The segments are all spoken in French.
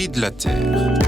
prix de la terre.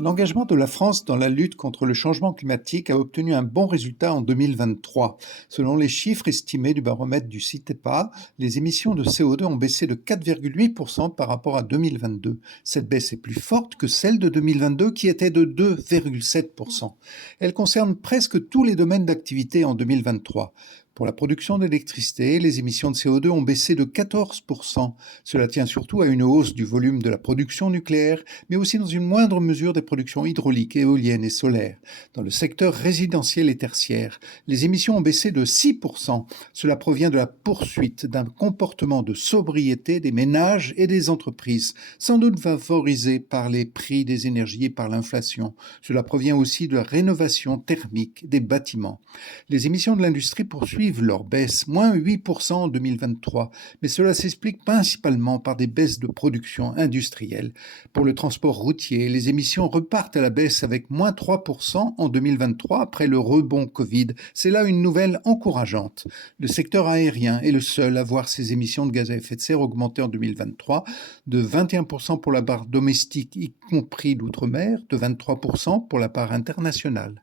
L'engagement de la France dans la lutte contre le changement climatique a obtenu un bon résultat en 2023. Selon les chiffres estimés du baromètre du CITEPA, les émissions de CO2 ont baissé de 4,8% par rapport à 2022. Cette baisse est plus forte que celle de 2022 qui était de 2,7%. Elle concerne presque tous les domaines d'activité en 2023. Pour la production d'électricité, les émissions de CO2 ont baissé de 14%. Cela tient surtout à une hausse du volume de la production nucléaire, mais aussi dans une moindre mesure des productions hydrauliques, éoliennes et solaires. Dans le secteur résidentiel et tertiaire, les émissions ont baissé de 6%. Cela provient de la poursuite d'un comportement de sobriété des ménages et des entreprises, sans doute favorisé par les prix des énergies et par l'inflation. Cela provient aussi de la rénovation thermique des bâtiments. Les émissions de l'industrie poursuivent leur baisse, moins 8% en 2023, mais cela s'explique principalement par des baisses de production industrielle. Pour le transport routier, les émissions repartent à la baisse avec moins 3% en 2023 après le rebond Covid. C'est là une nouvelle encourageante. Le secteur aérien est le seul à voir ses émissions de gaz à effet de serre augmenter en 2023 de 21% pour la part domestique, y compris l'outre-mer, de 23% pour la part internationale.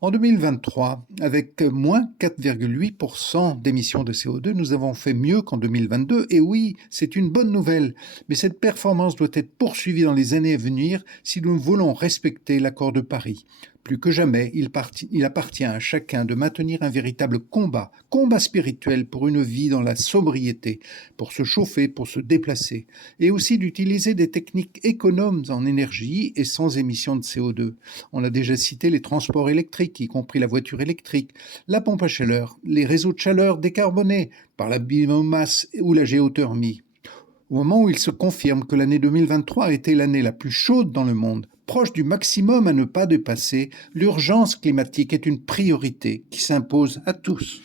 En 2023, avec moins 4,8% d'émissions de CO2, nous avons fait mieux qu'en 2022. Et oui, c'est une bonne nouvelle. Mais cette performance doit être poursuivie dans les années à venir si nous voulons respecter l'accord de Paris. Plus que jamais, il appartient à chacun de maintenir un véritable combat spirituel pour une vie dans la sobriété, pour se chauffer, pour se déplacer, et aussi d'utiliser des techniques économes en énergie et sans émissions de CO2. On a déjà cité les transports électriques, y compris la voiture électrique, la pompe à chaleur, les réseaux de chaleur décarbonés par la biomasse ou la géothermie. Au moment où il se confirme que l'année 2023 a été l'année la plus chaude dans le monde, proche du maximum à ne pas dépasser, l'urgence climatique est une priorité qui s'impose à tous.